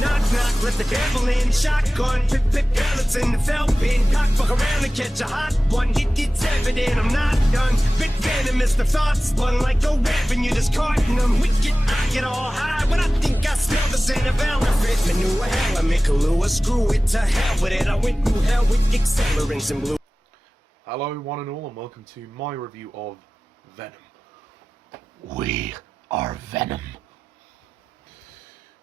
Knock, knock, let the devil in. Shotgun, pip, pellets in the felt pin. Cock, fuck around and catch a hot one. It's evident I'm not done. Bit venomous, the thoughts spun like a web and you're discarding them. Wicked, I get all high when I think I smell the scent of elephant. Manure, hell, I make a lure. Screw it to hell with it. I went through hell with accelerants and blue. Hello, one and all, and welcome to my review of Venom. We are Venom.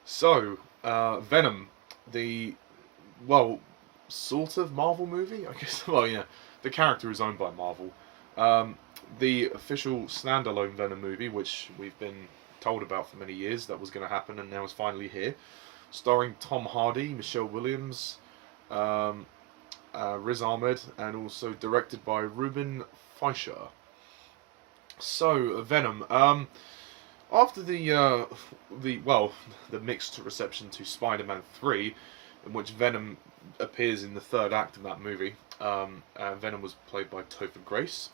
So, Venom, the, well, sort of Marvel movie, I guess. Well, yeah, the character is owned by Marvel. The official standalone Venom movie, which we've been told about for many years that was going to happen, and now is finally here, starring Tom Hardy, Michelle Williams, Riz Ahmed, and also directed by Ruben Fliescher. So, Venom. After the mixed reception to Spider-Man 3, in which Venom appears in the third act of that movie, Venom was played by Topher Grace,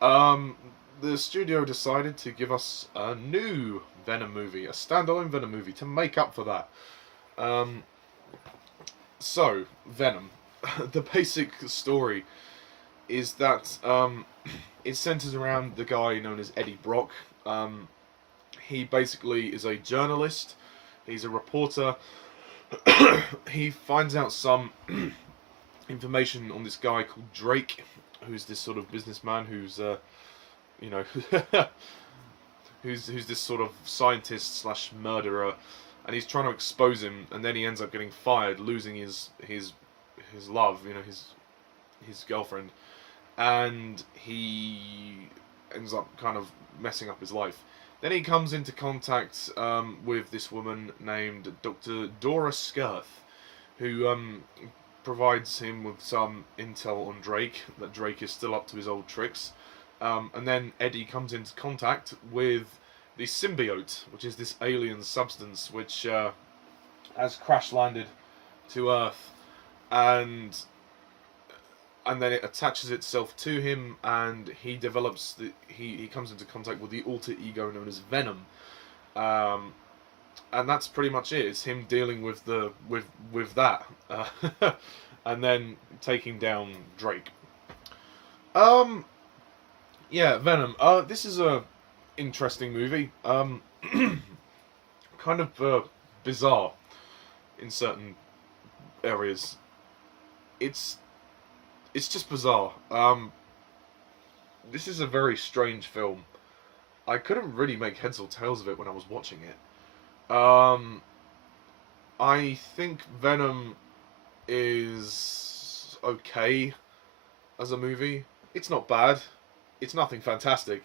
the studio decided to give us a new Venom movie, a standalone Venom movie, to make up for that. So, Venom. The basic story is that it centers around the guy known as Eddie Brock. He basically is a journalist. He's a reporter. He finds out some information on this guy called Drake, who's this sort of businessman who's, who's this sort of scientist slash murderer, and he's trying to expose him, and then he ends up getting fired, losing his love, his girlfriend, and he ends up kind of messing up his life. Then he comes into contact with this woman named Dr. Dora Skirth, who provides him with some intel on Drake, that Drake is still up to his old tricks. And then Eddie comes into contact with the symbiote, which is this alien substance which has crash-landed to Earth, and then it attaches itself to him, and he develops he comes into contact with the alter ego known as Venom, and that's pretty much it. It's him dealing with that, and then taking down Drake. Yeah, Venom. This is a interesting movie. Kind of bizarre in certain areas. It's just bizarre. This is a very strange film. I couldn't really make heads or tails of it when I was watching it. I think Venom is okay as a movie. It's not bad. It's nothing fantastic.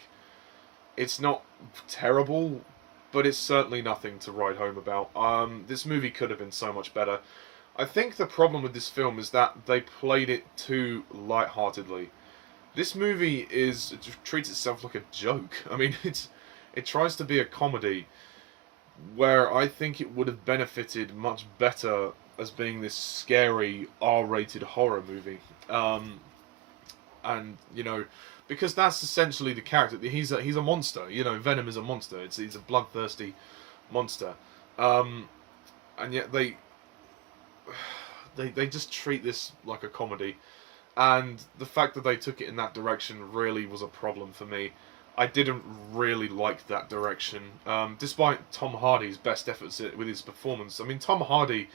It's not terrible, but it's certainly nothing to write home about. This movie could have been so much better. I think the problem with this film is that they played it too lightheartedly. This movie treats itself like a joke. I mean, it tries to be a comedy, where I think it would have benefited much better as being this scary R-rated horror movie. And because that's essentially the character. He's a monster. Venom is a monster. He's a bloodthirsty monster. And yet they just treat this like a comedy, and the fact that they took it in that direction really was a problem for me. I didn't really like that direction, despite Tom Hardy's best efforts with his performance. I mean, Tom Hardy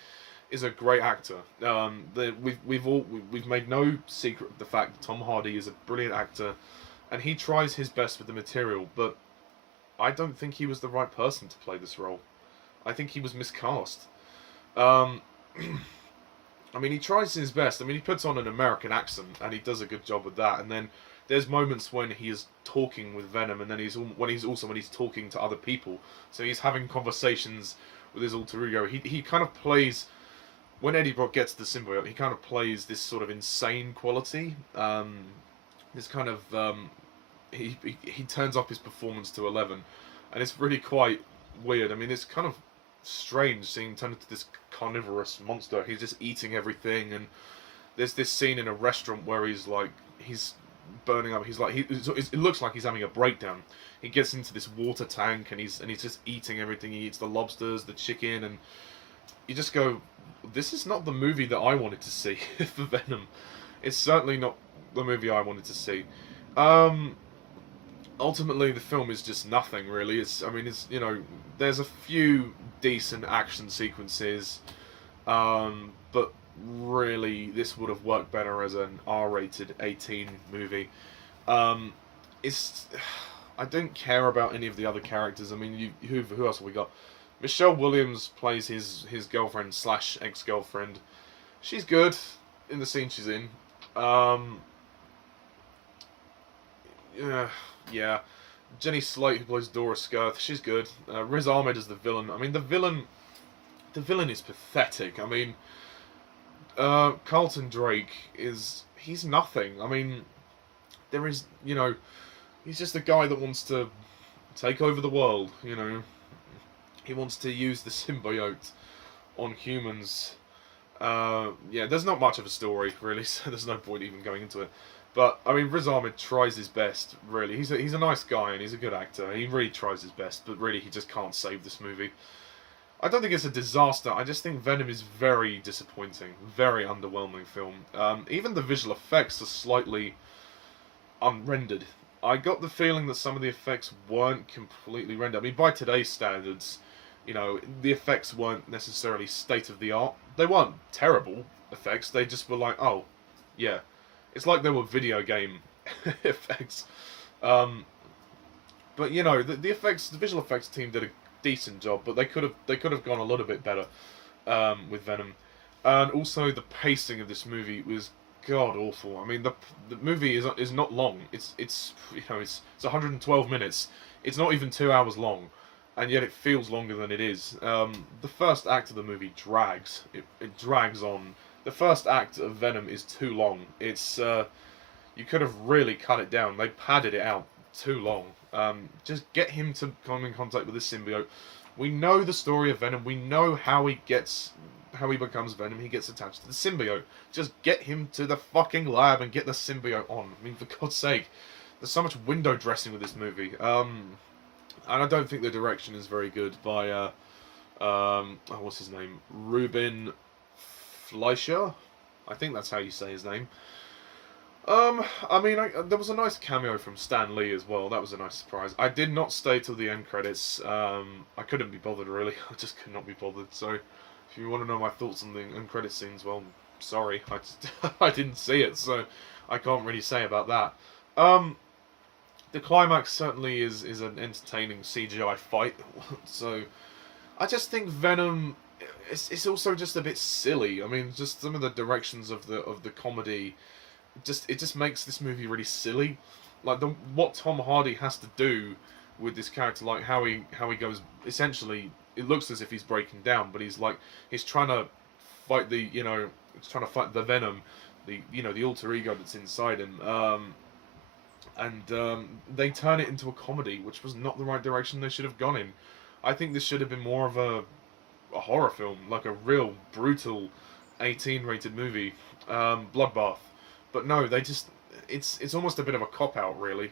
is a great actor. We've made no secret of the fact that Tom Hardy is a brilliant actor, and he tries his best with the material, but I don't think he was the right person to play this role. I think he was miscast. I mean, he tries his best. I mean, he puts on an American accent, and he does a good job with that. And then there's moments when he is talking with Venom, and then when he's talking to other people. So he's having conversations with his alter ego. He kind of plays, when Eddie Brock gets the symbiote, he kind of plays this sort of insane quality. This kind of he turns up his performance to 11, and it's really quite weird. I mean, it's kind of strange seeing him turn into this carnivorous monster. He's just eating everything, and there's this scene in a restaurant where he's burning up. It looks like he's having a breakdown. He gets into this water tank, and he's just eating everything. He eats the lobsters, the chicken, and you just go, this is not the movie that I wanted to see for Venom. It's certainly not the movie I wanted to see. Ultimately, the film is just nothing, really. There's a few decent action sequences, but really, this would have worked better as an R-rated 18 movie. It's I don't care about any of the other characters. I mean, who else have we got? Michelle Williams plays his girlfriend slash ex-girlfriend. She's good in the scene she's in. Yeah. Jenny Slate, who plays Dora Skirth, she's good. Riz Ahmed is the villain. I mean, the villain is pathetic. I mean, Carlton Drake he's nothing. I mean, there is, he's just a guy that wants to take over the world, He wants to use the symbiote on humans. There's not much of a story, really, so there's no point even going into it. But, I mean, Riz Ahmed tries his best, really. He's a nice guy, and he's a good actor. He really tries his best, but really, he just can't save this movie. I don't think it's a disaster. I just think Venom is very disappointing. Very underwhelming film. Even the visual effects are slightly unrendered. I got the feeling that some of the effects weren't completely rendered. I mean, by today's standards, the effects weren't necessarily state-of-the-art. They weren't terrible effects. They just were like, oh, yeah. It's like they were video game effects. But, the effects, the visual effects team did a decent job, but they could have gone a little bit better with Venom. And also, the pacing of this movie was god awful. I mean, the movie is not long. It's 112 minutes. It's not even 2 hours long, and yet it feels longer than it is. The first act of the movie drags. It drags on. The first act of Venom is too long. It's you could have really cut it down. They padded it out too long. Just get him to come in contact with the symbiote. We know the story of Venom. We know how he becomes Venom. He gets attached to the symbiote. Just get him to the fucking lab and get the symbiote on. I mean, for God's sake, there's so much window dressing with this movie. And I don't think the direction is very good by what's his name? Ruben Fliescher? I think that's how you say his name. There was a nice cameo from Stan Lee as well. That was a nice surprise. I did not stay till the end credits. I couldn't be bothered, really. I just could not be bothered. So, if you want to know my thoughts on the end credit scenes, well, sorry. I didn't see it, so I can't really say about that. The climax certainly is an entertaining CGI fight. So, I just think Venom... It's also just a bit silly. I mean, just some of the directions of the comedy, it just makes this movie really silly. Like what Tom Hardy has to do with this character, like how he goes. Essentially, it looks as if he's breaking down, but he's trying to fight the Venom, the alter ego that's inside him. They turn it into a comedy, which was not the right direction they should have gone in. I think this should have been more of a horror film, like a real brutal 18 rated movie, bloodbath. But no, it's almost a bit of a cop out, really.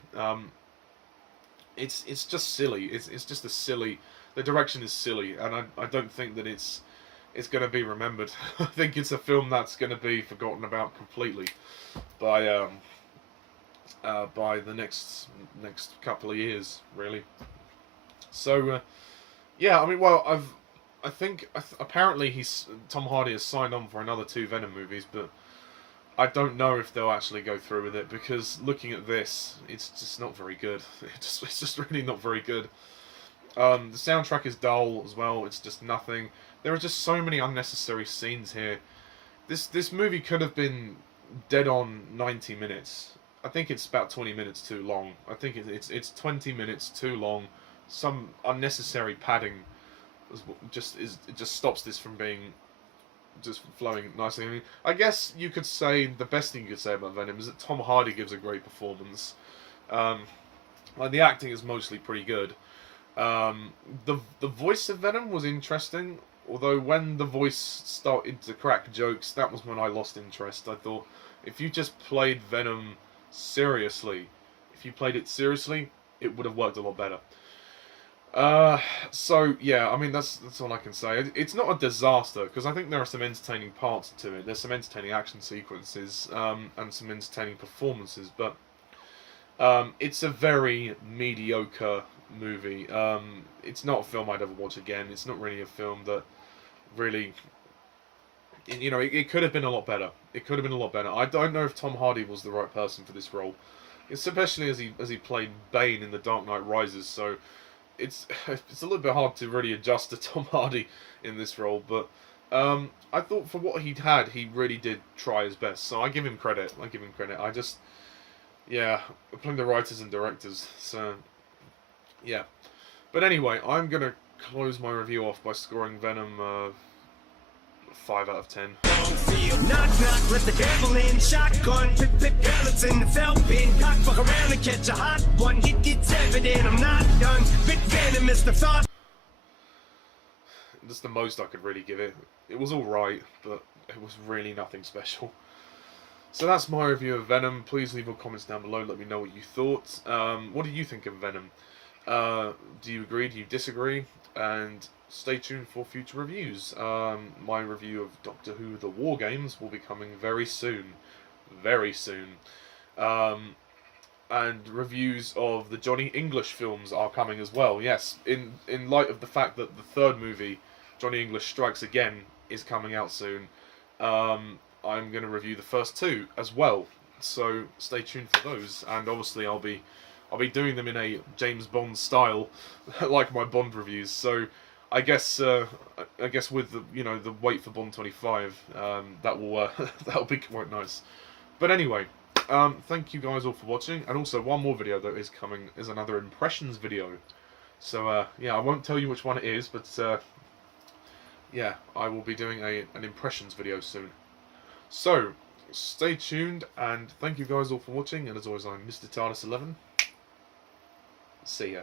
It's just silly. It's just a silly. The direction is silly, and I don't think that it's going to be remembered. I think it's a film that's going to be forgotten about completely by the next couple of years, really. So yeah, I mean, well, I think apparently Tom Hardy has signed on for another 2 Venom movies, but I don't know if they'll actually go through with it, because looking at this, it's just not very good. It's just really not very good. The soundtrack is dull as well. It's just nothing. There are just so many unnecessary scenes here. This movie could have been dead on 90 minutes. I think it's about 20 minutes too long. I think it's 20 minutes too long. Some unnecessary padding it just stops this from being just flowing nicely. I mean, I guess you could say the best thing you could say about Venom is that Tom Hardy gives a great performance. Like the acting is mostly pretty good. The voice of Venom was interesting, although when the voice started to crack jokes, that was when I lost interest. I thought if you just played Venom seriously, it would have worked a lot better. So yeah, I mean that's all I can say. It's not a disaster because I think there are some entertaining parts to it. There's some entertaining action sequences, and some entertaining performances, but it's a very mediocre movie. It's not a film I'd ever watch again. It's not really a film that really, you know, it could have been a lot better. It could have been a lot better. I don't know if Tom Hardy was the right person for this role, especially as he played Bane in The Dark Knight Rises. So it's a little bit hard to really adjust to Tom Hardy in this role, but I thought for what he'd had, he really did try his best. So I give him credit. I just, yeah, blame the writers and directors. So yeah, but anyway, I'm gonna close my review off by scoring Venom 5 out of 10. Knock, knock, let the devil in. Shotgun, pip, pellets in the felt bin. Cock, fuck around and catch a hot one. It's evident I'm not done. Bit venomous, the thought. That's the most I could really give it. It was alright, but it was really nothing special. So that's my review of Venom. Please leave your comments down below. Let me know what you thought. What do you think of Venom? Do you agree? Do you disagree? And stay tuned for future reviews. My review of Doctor Who The War Games will be coming very soon. Very soon. And reviews of the Johnny English films are coming as well. Yes, in light of the fact that the third movie, Johnny English Strikes Again, is coming out soon, I'm going to review the first two as well. So stay tuned for those. And obviously I'll be doing them in a James Bond style, like my Bond reviews. So I guess with the the wait for Bond 25, that will that'll be quite nice. But anyway, thank you guys all for watching, and also one more video that is coming is another impressions video. So yeah, I won't tell you which one it is, but yeah, I will be doing an impressions video soon. So stay tuned, and thank you guys all for watching. And as always, I'm Mr. TARDIS 11. See ya.